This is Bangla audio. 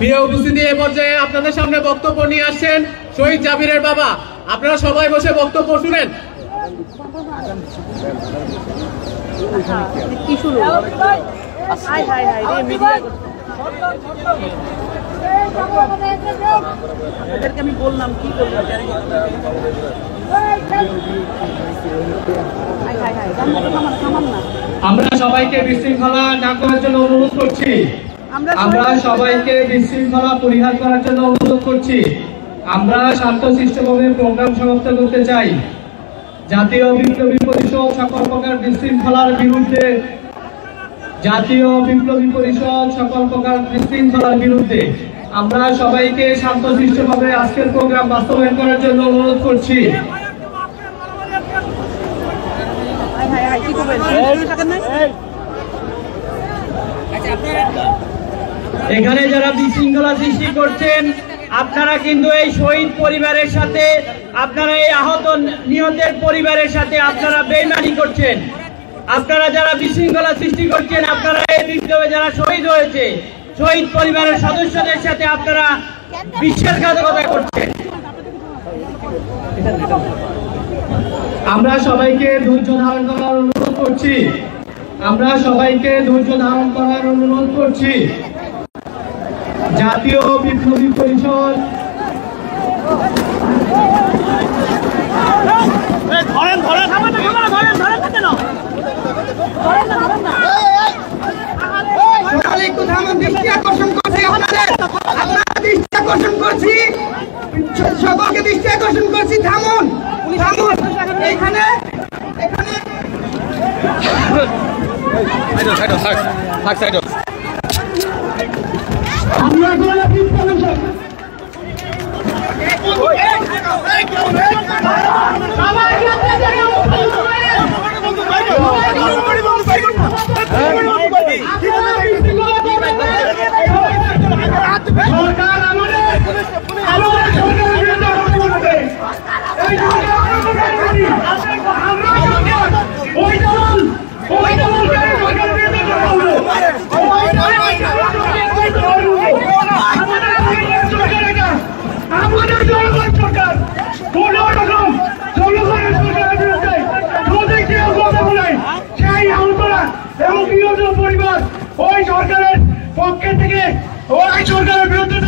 প্রিয় উপস্থিতি, এ পর্যায়ে আপনাদের সামনে বক্তব্য নিয়ে আসছেন শহীদ জাবিরের বাবা। আপনারা সবাই বসে বক্তব্য শুনেন। আমি বললাম কি বলবো, আমরা সবাইকে বিশৃঙ্খলা না করার জন্য অনুরোধ করছি। আমরা সবাইকে বিশৃঙ্খলা পরিহার করার জন্য অনুরোধ করছি। আমরা শান্তশিষ্টভাবে প্রোগ্রাম সমাপ্ত করতে চাই। জাতীয় বিপ্লবী পরিষদ সকল প্রকার বিশৃঙ্খলার বিরুদ্ধে আমরা সবাইকে শান্তশিষ্টভাবে আজকের প্রোগ্রাম বাস্তবায়ন করার জন্য অনুরোধ করছি। এখানে যারা বিশৃঙ্খলা সৃষ্টি করছেন, আপনারা কিন্তু এই শহীদ পরিবারের সাথে, আপনারা এই আহত নিহতের পরিবারের সাথে আপনারা বেইমানি করছেন। আপনারা যারা বিশৃঙ্খলা সৃষ্টি করছেন, আপনারা এই বিপ্লবে যারা শহীদ হয়েছে, শহীদ পরিবারের সদস্যদের সাথে আপনারা বিশ্বাসঘাতকতা করছেন। আমরা সবাইকে ধৈর্য ধারণ করার অনুরোধ করছি। জাতীয় বিপ্লবী পরিষদ সকলকে দৃষ্টি আকর্ষণ করছি। থামুন, এখানে পরিবার ওই সরকারের পক্ষে থেকে ওই সরকারের বিরুদ্ধে